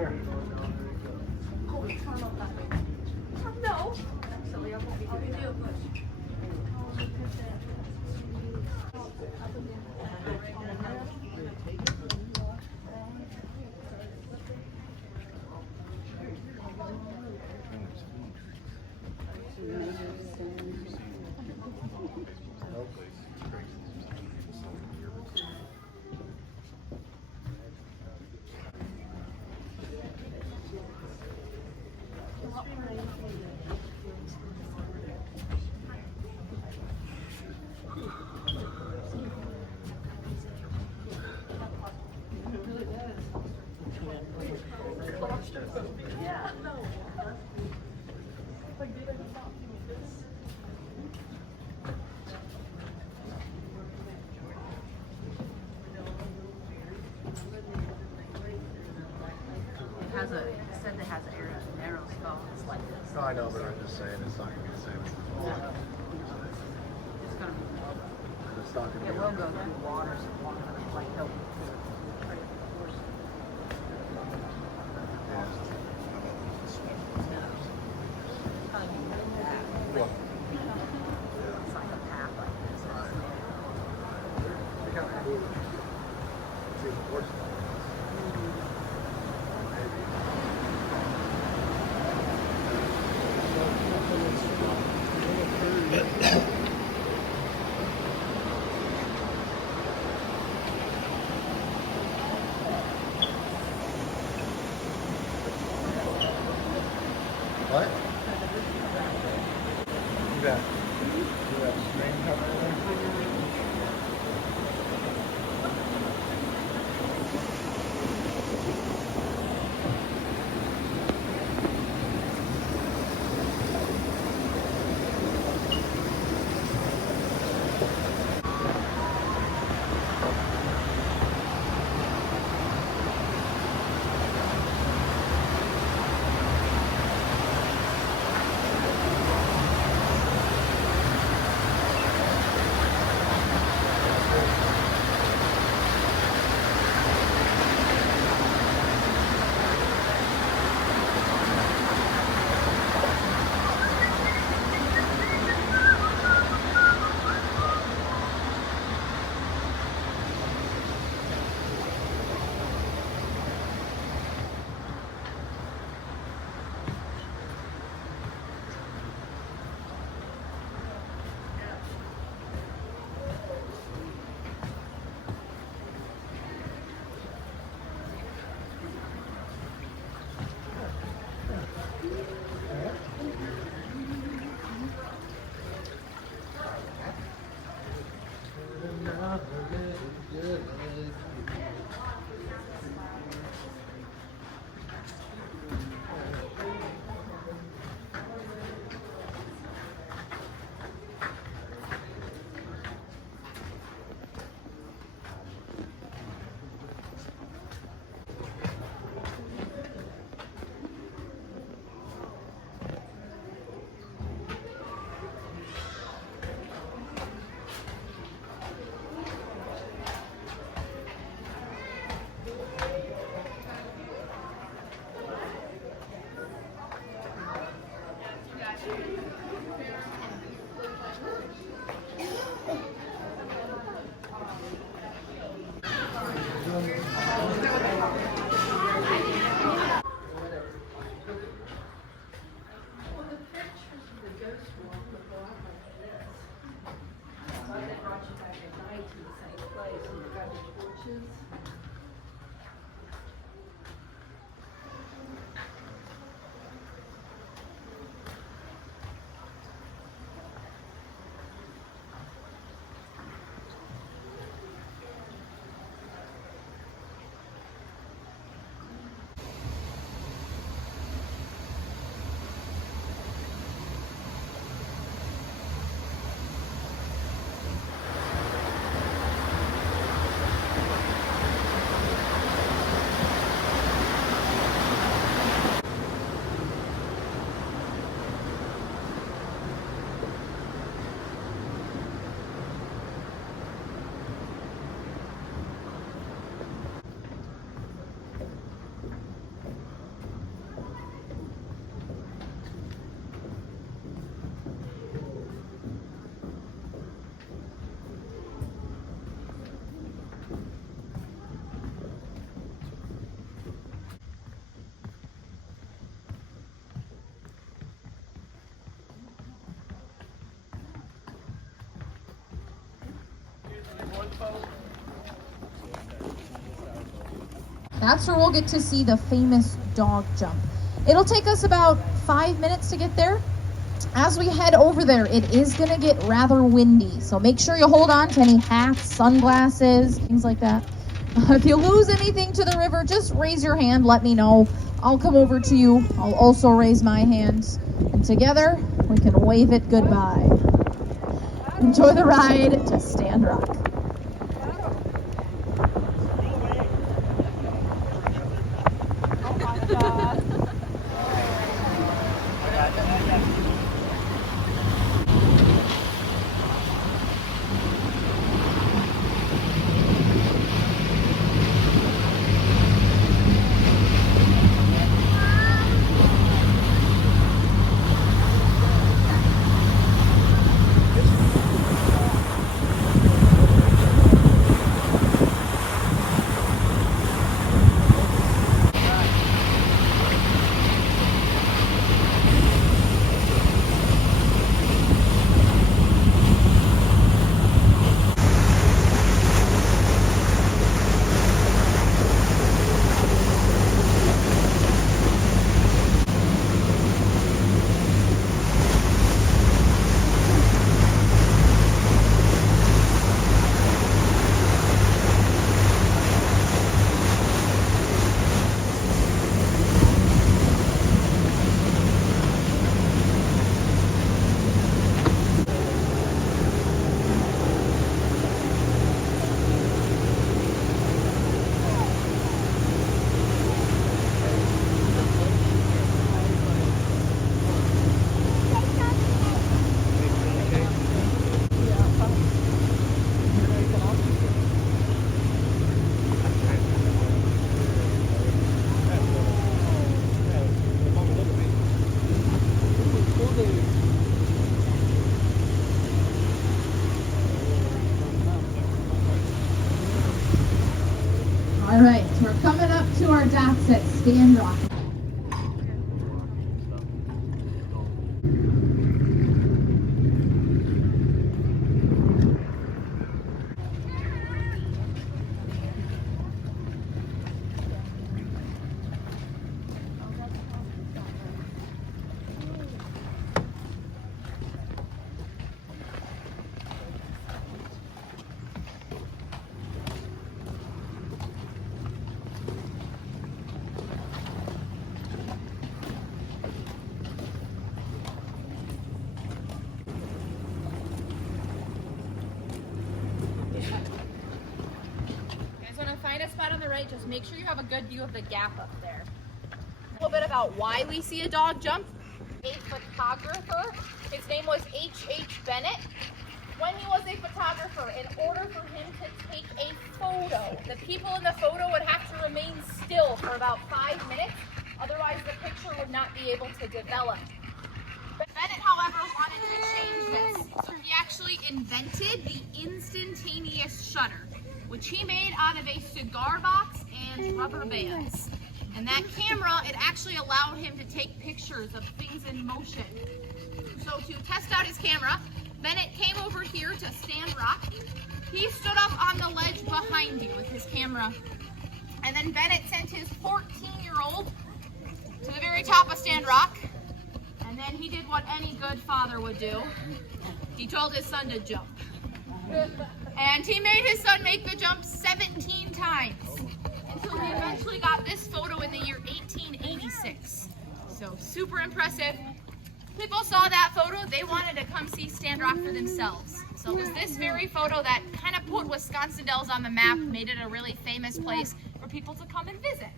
there. No. So we will be doing that. Yeah. Like, they didn't stop doing this. Said it has a narrow skull. It's like this. No, I know, but I'm just saying it's not going to be the same as the No. ball. It's gonna be. It's not going to It be. will go through water, like no. It's like a path like this. They kind of cool. It's even worse than what? You got screen cover there? That's where we'll get to see the famous dog jump. It'll take us about 5 minutes to get there. As we head over there, it is going to get rather windy, so make sure you hold on to any hats, sunglasses, things like that. If you lose anything to the river, just raise your hand, let me know. I'll come over to you. I'll also raise my hand, and together we can wave it goodbye. Enjoy the ride to Stand Rock. All right, we're coming up to our docks at Stand Rock. Find a spot on the right, just make sure you have a good view of the gap up there. A little bit about why we see a dog jump. A photographer, his name was H.H. Bennett. When he was a photographer, in order for him to take a photo, the people in the photo would have to remain still for about 5 minutes, otherwise the picture would not be able to develop. Bennett, however, wanted to change this, so he actually invented the instantaneous shutter, which he made out of a cigar box and rubber bands. And that camera, it actually allowed him to take pictures of things in motion. So to test out his camera, Bennett came over here to Stand Rock. He stood up on the ledge behind you with his camera. And then Bennett sent his 14-year-old to the very top of Stand Rock. And then he did what any good father would do. He told his son to jump. And he made his son make the jump 17 times until he eventually got this photo in the year 1886. So super impressive. People saw that photo, they wanted to come see Stand Rock for themselves. So it was this very photo that kind of put Wisconsin Dells on the map, made it a really famous place for people to come and visit.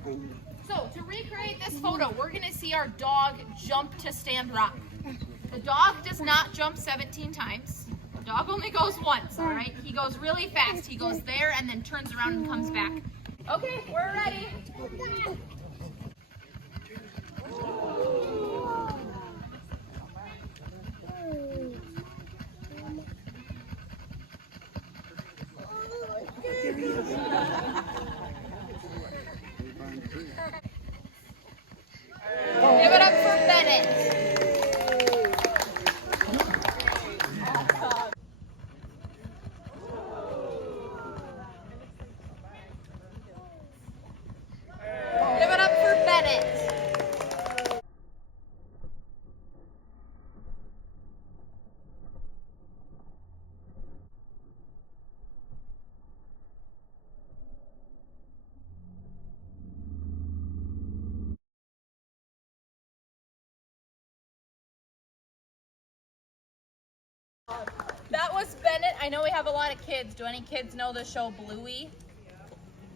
So to recreate this photo, we're going to see our dog jump to Stand Rock. The dog does not jump 17 times. The dog only goes once, all right? He goes really fast. He goes there and then turns around and comes back. Okay, we're ready. Give it up for Bennett. that was Bennett. I know we have a lot of kids. Do any kids know the show Bluey?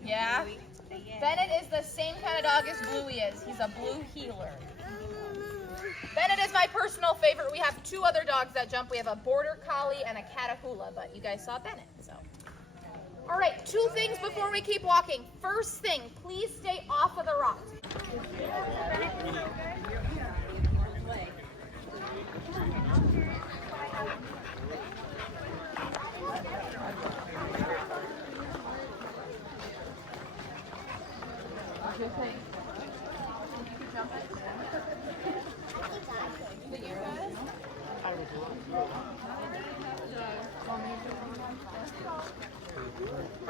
Yeah? Bennett is the same kind of dog as Bluey is. He's a blue heeler. Bennett is my personal favorite. We have two other dogs that jump. We have a border collie and a catahoula, but you guys saw Bennett, so. All right, two things before we keep walking. First thing, please stay off of the rocks.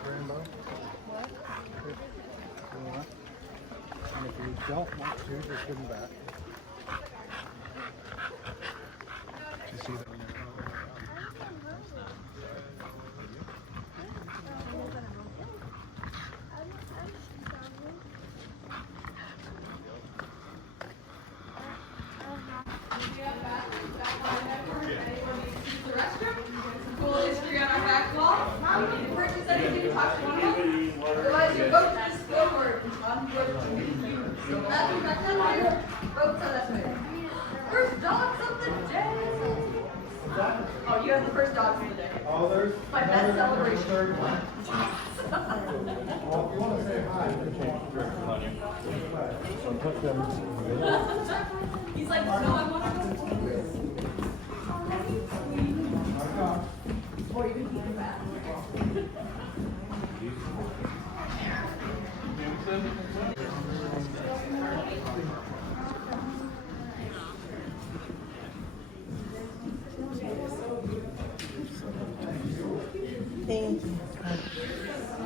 Rainbow. What? And if you don't want to, just give them back. You see that? First dogs of the day. Oh, you have the first dogs of the day. Oh, there's My best celebration. third one. Well, if you want to say hi, you can change the direction on you. So put them. He's like, no, I want to go. Or you can keep him back. Thank you.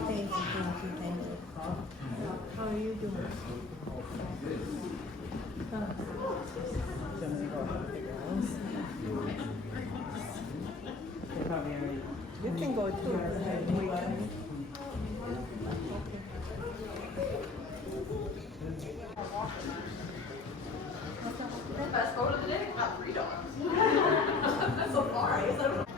Thank you. How are you doing? You can go too. Best photo of the day? Got 3 dogs. So far, I guess I don't.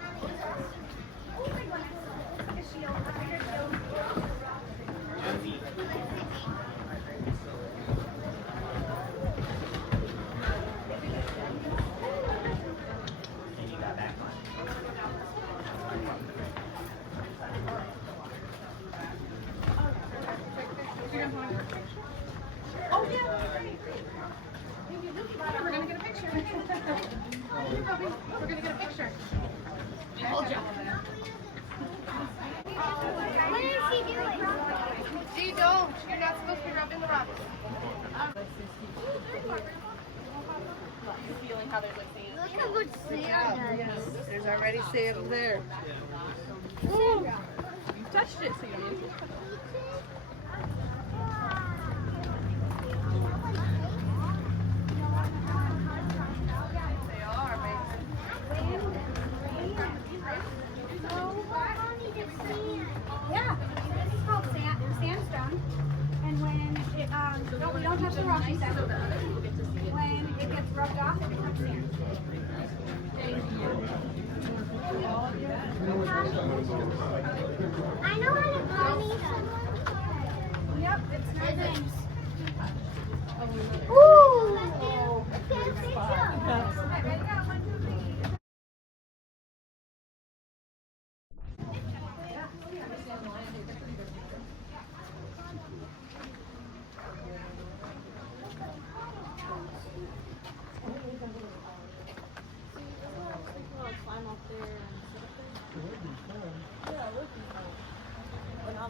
Oh, yeah. We're going to get a picture. We're going to get a picture. Hold you. What is he doing? You don't. You're not supposed to be rubbing the rocks. You're feeling how there's like sand. Look how much sand does. There's already sand there. Ooh. You touched it, so you need to. Yeah, this is called sandstone. And when it, we don't touch the rocky side. When it gets rubbed off, it becomes sand. I know how to buy me some. Yep, it's nice. Ooh! Let's get a picture. Alright, ready? Go.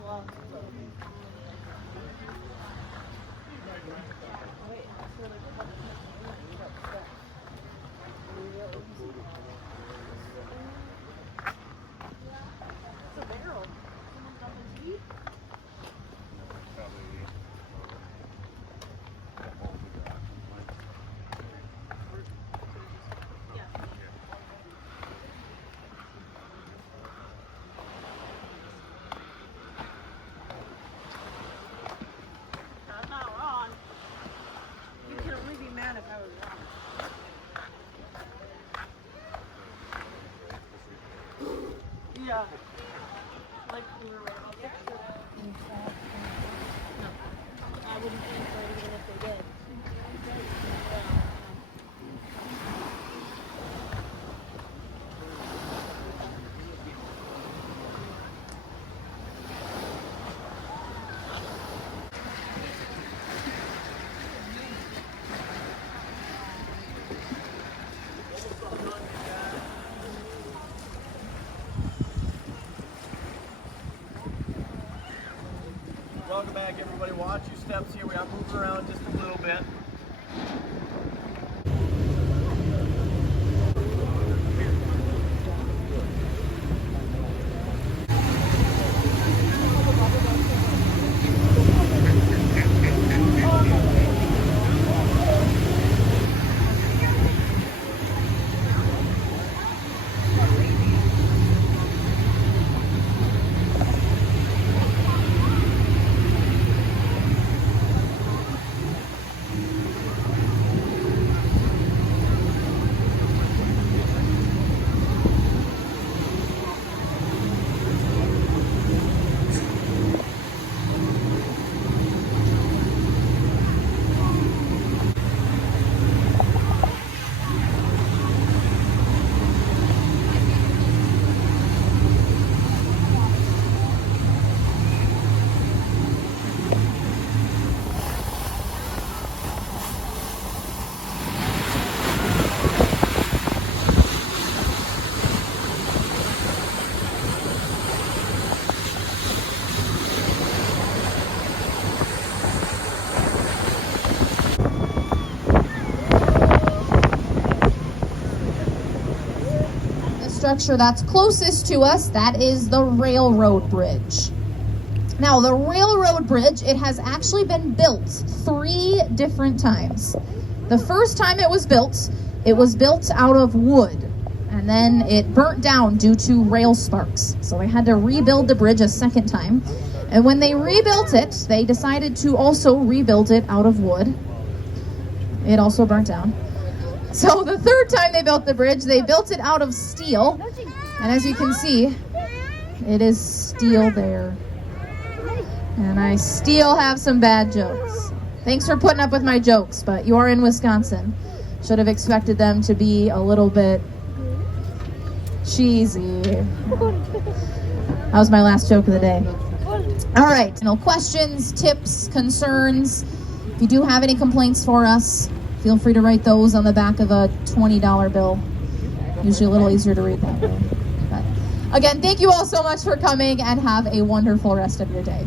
1, 2, 3. wouldn't pay for it even if they did. Welcome back, everybody. Watch your steps here. We are moving around just a little bit. Structure that's closest to us, that is the railroad bridge. Now, the railroad bridge, it has actually been built 3 different times. The first time it was built out of wood, and then it burnt down due to rail sparks. So they had to rebuild the bridge a second time. And when they rebuilt it, they decided to also rebuild it out of wood. It also burnt down. So the third time they built the bridge, they built it out of steel. And as you can see, it is steel there. And I still have some bad jokes. Thanks for putting up with my jokes, but you are in Wisconsin. Should have expected them to be a little bit cheesy. That was my last joke of the day. All right, no questions, tips, concerns. If you do have any complaints for us, feel free to write those on the back of a $20 bill. Usually a little easier to read that way. But again, thank you all so much for coming, and have a wonderful rest of your day.